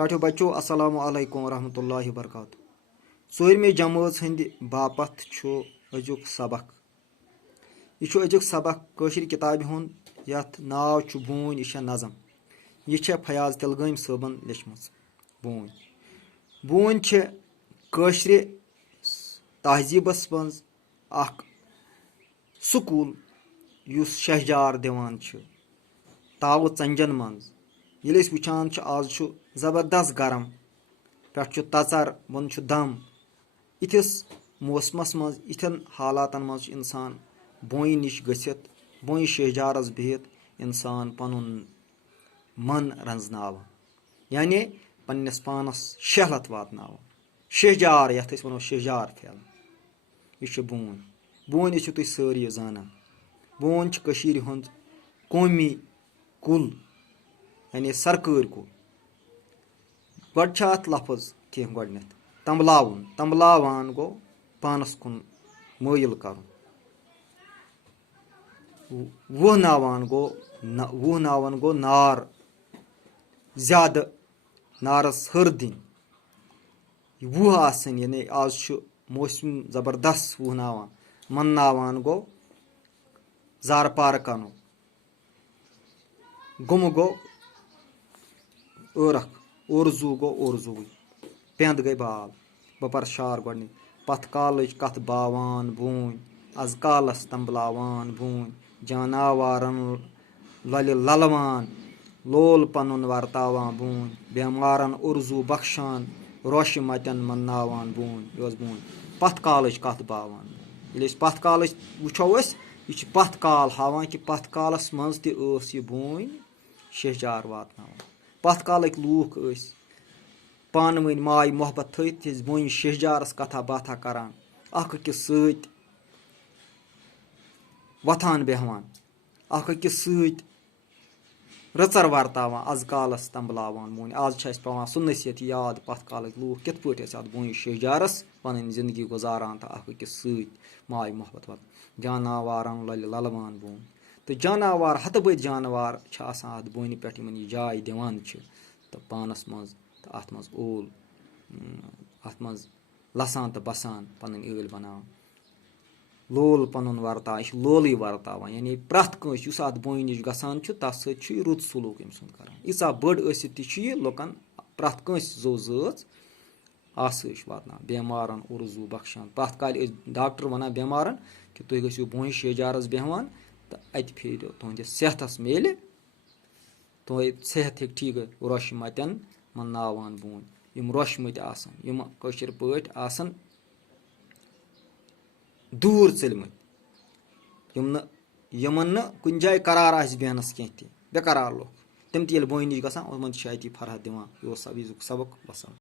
ٹھاٹھیو بچو السلام علیکم ورحمتہ وبرکاتہ 4مہِ جمٲژ ہٕنٛدِ باپتھ چھُ أزیُک سبق یہِ چھُ أزیُک سبق کٲشِر کِتابہِ ہُنٛد یَتھ ناو چھُ بوٗنۍ یہِ چھےٚ نظم یہِ چھےٚ فیاض تِلگٲمۍ صٲبن لیچھمٕژ بوٗنۍ چھِ کٲشرِ تہذیٖبس منٛز اکھ سکوٗل یُس شہجار دِوان چھِ تاوٕ ژنٛجن منٛز ییٚلہِ أسۍ وٕچھان چھِ آز چھُ زبردست گرم پٮ۪ٹھٕ چھُ تژر بۄن چھُ دم یِتھِس موسمس منٛز یِتھٮ۪ن حالاتن منٛز چھُ اِنسان بونہِ نِش گٔژھِتھ بونہِ شہجارس بِہِتھ اِنسان پنُن من رنٛزناوان یعنی پننِس پانس شہلت واتناوان شہجار یتھ أسۍ ونو شہجار پھیران یہِ چھِ بوٗنۍ ٲسِو تُہۍ سٲری زانان بوٗنۍ چھِ کٔشیٖرِ ہُنٛد قومی کُل یعنی سرکٲرۍ کُل گۄڈٕ چھِ اتھ لفظ کینٛہہ گۄڈنٮ۪تھ تمبلاوُن تمبلاوان گوٚو پانس کُن مٲیِل کرُن وُہناوان گوٚو نار زیادٕ نارس ہٕر دِنۍ وُہ آسٕنۍ یعنی آز چھُ موسم زبردست وُہناوان منناوان گوٚو زارٕ پارٕ کرنُک گُمہٕ گوٚو ٲرکھ اورزوٗ گوٚو اورزوٗوٕے پٮ۪نٛد گٔے بال بہٕ پرٕ شعر گۄڈنِچ پتھ کالٕچ کتھ باوان بوٗنۍ از کالس تمبلاوان بوٗنۍ جاناوارن للہِ للوان لول پنُن ورتاوان بوٗنۍ بٮ۪مارن اُرزوٗ بخشان روشہِ متٮ۪ن منناوان بوٗنۍ یہِ ٲس بوٗنۍ پتھ کالٕچ کتھ باوان ییٚلہِ أسۍ پتھ کالٕچ وٕچھو أسۍ یہِ چھِ پتھ کال ہاوان کہِ پتھ کالس منٛز تہِ ٲس یہِ بوٗنۍ شہجار واتناوان پتھ کالٕکۍ لوٗکھ ٲسۍ پانہٕ ؤنۍ ماے محبت تھٔوِتھ ٲسۍ بونہِ شہجارس کتھا باتھا کران اکھ أکِس سۭتۍ وۄتھان بیٚہوان اکھ أکِس سۭتۍ رٕژر ورتاوان از کالس تمبلاوان بوٗنۍ آز چھِ اَسہِ پیٚوان سُہ نصیحت یاد پتھ کالٕکۍ لوٗکھ کِتھ پٲٹھۍ ٲسۍ اتھ بونہِ شہجارس پنٕنۍ زندگی گُزاران تہٕ اکھ أکِس سۭتۍ ماے محبت جاناوارن للہِ للوان بوٗنۍ تہٕ جاناوار ہتہٕ بٔدۍ جانوار چھِ آسان اتھ بونہِ پٮ۪ٹھ یِمن یہِ جاے دِوان چھِ تہٕ پانس منٛز تہٕ اتھ منٛز لسان تہٕ بسان پنٕنۍ ٲلۍ بناوان لول پنُن ورتاوان یہِ چھُ لولٕے ورتاوان یعنی پرٛٮ۪تھ کٲنٛسہِ یُس اتھ بونہِ نِش گژھان چھُ تتھ سۭتۍ چھُ یہِ رُت سلوٗک أمۍ سُنٛد کران ییٖژاہ بٔڑ ٲسِتھ تہِ چھُ یہِ لُکن پرٛٮ۪تھ کٲنٛسہِ زو زٲژ آسٲیِش واتناوان بٮ۪مارن اُرزوٗ بخشان پرٛٮ۪تھ کالہِ ٲسۍ ڈاکٹر ونان بٮ۪مارن کہِ تُہۍ گٔژھِو بونہِ شہجارس بیٚہوان تہٕ اتہِ پھیرِ تُہنٛدِس صحتس میلہِ تُہۍ صحت ہیٚکہِ ٹھیٖک گٔژھِتھ روشہِ متٮ۪ن منناوان بوٗنۍ یِم روشمٕتۍ آسان یِم کٲشِر پٲٹھۍ آسان دوٗر ژٔلمٕتۍ یِمن نہٕ کُنہِ جایہِ قرار آسہِ بیٚہنس کینٛہہ تہِ بے قرار لُکھ تِم تہِ ییٚلہِ بونہِ نِش گژھان یِمن تہِ چھِ اتی فرحت دِوان یہِ اوس أزیُک سبق وسلام